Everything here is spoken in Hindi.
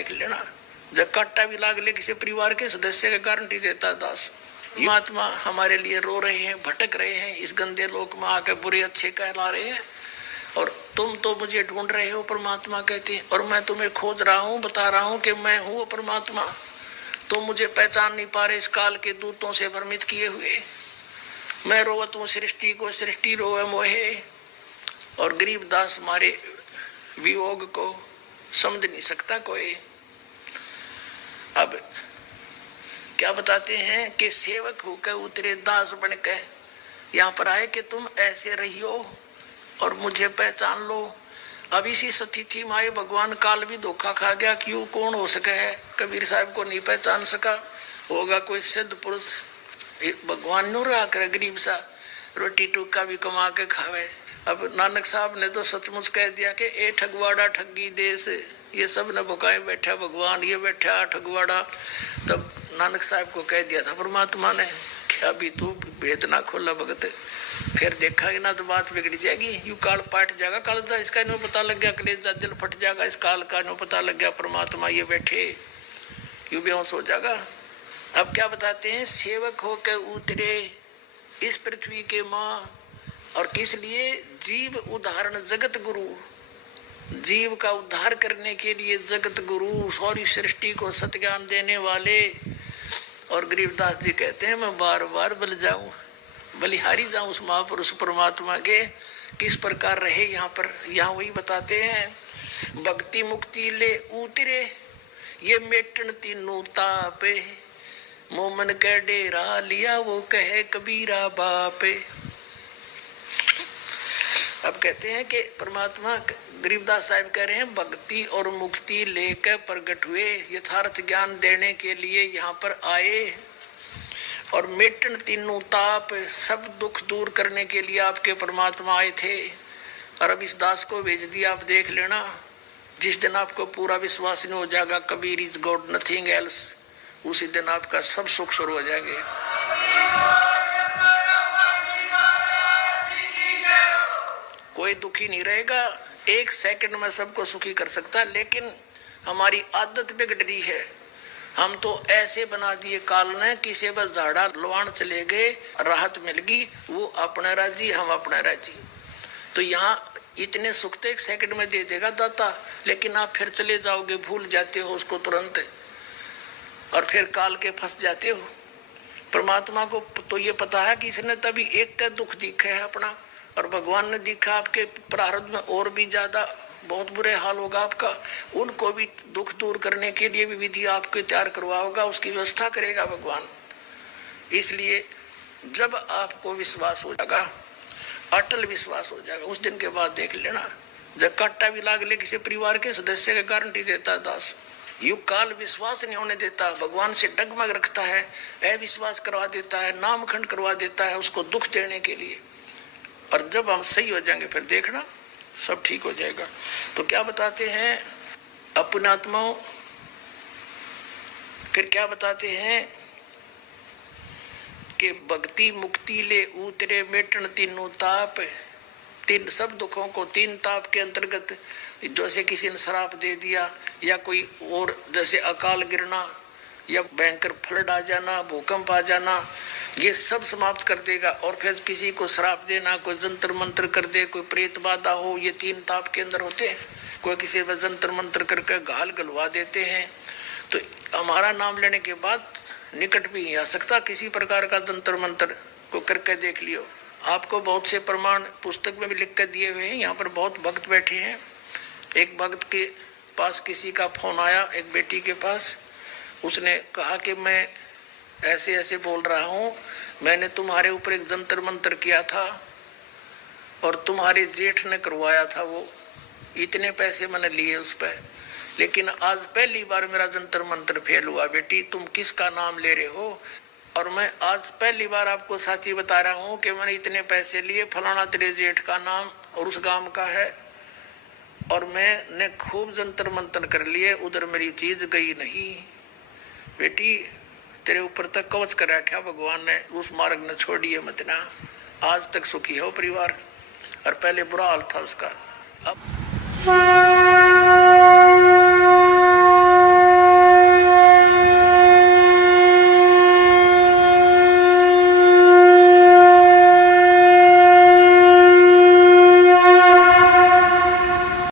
देख लेना। जब काटा भी लाग ले किसी परिवार के सदस्य का गारंटी देता दास। महात्मा हमारे लिए रो रहे हैं, भटक रहे हैं, इस गंदे लोक में आकर बुरे अच्छे कहला रहे हैं, और तुम तो मुझे ढूंढ रहे हो परमात्मा कहते, और मैं तुम्हें खोज रहा हूँ, बता रहा हूँ कि मैं हूँ परमात्मा। तुम मुझे पहचान नहीं पा रहे, इस काल के दूतों से भ्रमित किए हुए। मैं रोवत हूँ सृष्टि को, सृष्टि रोवे मोहे, और गरीब दास मारे वियोग को समझ नहीं सकता कोई। अब क्या बताते हैं कि सेवक होकर उतरे दास बनकर यहाँ पर आए कि तुम ऐसे रहियो और मुझे पहचान लो। अब इसी स्थिति में आए भगवान काल भी धोखा खा गया। क्यों, कौन हो सके है कबीर साहब को नहीं पहचान सका? होगा कोई सिद्ध पुरुष। भगवान नो रहा करे गरीब सा रोटी टूका भी कमा के खावे। अब नानक साहब ने तो सचमुच कह दिया कि ए ठगवाड़ा ठगी देश, ये सब न भुकाए बैठा भगवान, ये बैठा ठगवाड़ा। तब नानक साहब को कह दिया था परमात्मा ने, क्या भी तू भेद ना खोला भगत, फिर देखा ना तो बात बिगड़ जाएगी। यू काल पाट जाएगा, काल का इसका नो पता लग गया, कलेजा दिल फट जाएगा, इस काल का नो पता लग गया परमात्मा ये बैठे, यू बेहोश हो जाएगा। अब क्या बताते हैं, सेवक होकर उतरे इस पृथ्वी के माँ, और किस लिए? जीव उदाहरण जगत गुरु, जीव का उद्धार करने के लिए जगत गुरु, सारी सृष्टि को सत्ज्ञान देने वाले। और गरीबदास जी कहते हैं मैं बार बार बल जाऊं, बलिहारी जाऊं उस महापुरुष परमात्मा के, किस प्रकार रहे यहाँ पर। यहाँ वही बताते हैं, भक्ति मुक्ति ले उतरे ये मेटन तीनों तापे, मोमन के डेरा लिया वो कहे कबीरा बापे। अब कहते हैं कि परमात्मा, गरीबदास साहब कह रहे हैं, भक्ति और मुक्ति लेकर प्रकट हुए, यथार्थ ज्ञान देने के लिए यहाँ पर आए, और मेटन तीनों ताप, सब दुख दूर करने के लिए आपके परमात्मा आए थे। और अब इस दास को भेज दिया। आप देख लेना, जिस दिन आपको पूरा विश्वास नहीं हो जाएगा Kabir is God nothing else, उसी दिन आपका सब सुख शुरू हो जाएंगे। कोई दुखी नहीं रहेगा, एक सेकंड में सबको सुखी कर सकता। लेकिन हमारी आदत बिगड़ रही है, हम तो ऐसे बना दिए काल ने, किसी बस झाड़ा लवान चले गए, राहत मिल गई, वो अपना राजी हम अपना राजी। तो यहाँ इतने सुख तो एक सेकंड में दे देगा दाता, लेकिन आप फिर चले जाओगे, भूल जाते हो उसको तुरंत, और फिर काल के फंस जाते हो। परमात्मा को तो ये पता है कि इसने तभी एक का दुख दिखा है अपना, और भगवान ने दिखा आपके प्रारब्ध में और भी ज्यादा बहुत बुरे हाल होगा आपका, उनको भी दुख दूर करने के लिए भी विधि आपको तैयार करवाओगा, उसकी व्यवस्था करेगा भगवान। इसलिए जब आपको विश्वास हो जाएगा, अटल विश्वास हो जाएगा, उस दिन के बाद देख लेना, जब काटा भी लाग ले किसी परिवार के सदस्य का गारंटी देता दास। युग काल विश्वास नहीं होने देता, भगवान से डगमग रखता है, अविश्वास करवा देता है, नामखंड करवा देता है उसको दुख देने के लिए। और जब हम सही हो जाएंगे फिर देखना सब ठीक हो जाएगा। तो क्या बताते हैं अपने आत्माओं, फिर क्या बताते हैं कि भक्ति मुक्ति ले उतरे मेटन तीनों ताप, तीन सब दुखों को तीन ताप के अंतर्गत, जैसे किसी ने श्राप दे दिया, या कोई और जैसे अकाल गिरना, या भयंकर फ्लड आ जाना, भूकंप आ जाना, ये सब समाप्त कर देगा। और फिर किसी को श्राप देना, कोई जंतर मंत्र कर दे, कोई प्रेत बाधा हो, ये तीन ताप के अंदर होते हैं। कोई किसी पर जंतर मंत्र करके घाल गलवा देते हैं। तो हमारा नाम लेने के बाद निकट भी नहीं आ सकता किसी प्रकार का जंतर मंत्र को करके देख लियो। आपको बहुत से प्रमाण पुस्तक में भी लिख कर दिए हुए हैं। यहाँ पर बहुत भक्त बैठे हैं। एक भक्त के पास किसी का फोन आया, एक बेटी के पास, उसने कहा कि मैं ऐसे ऐसे बोल रहा हूँ, मैंने तुम्हारे ऊपर एक जंतर मंत्र किया था और तुम्हारे जेठ ने करवाया था, वो इतने पैसे मैंने लिए उस पर, लेकिन आज पहली बार मेरा जंतर मंत्र फेल हुआ। बेटी तुम किसका नाम ले रहे हो? और मैं आज पहली बार आपको साची बता रहा हूँ कि मैंने इतने पैसे लिए, फलाना तेरे जेठ का नाम और उस गांव का है, और मैंने खूब जंतर मंत्र कर लिए, उधर मेरी चीज गई नहीं। बेटी तेरे ऊपर तक कवच कर रखा भगवान ने, उस मार्ग ने छोड़िए मत ना। आज तक सुखी हो परिवार, और पहले बुरा हाल था उसका। अब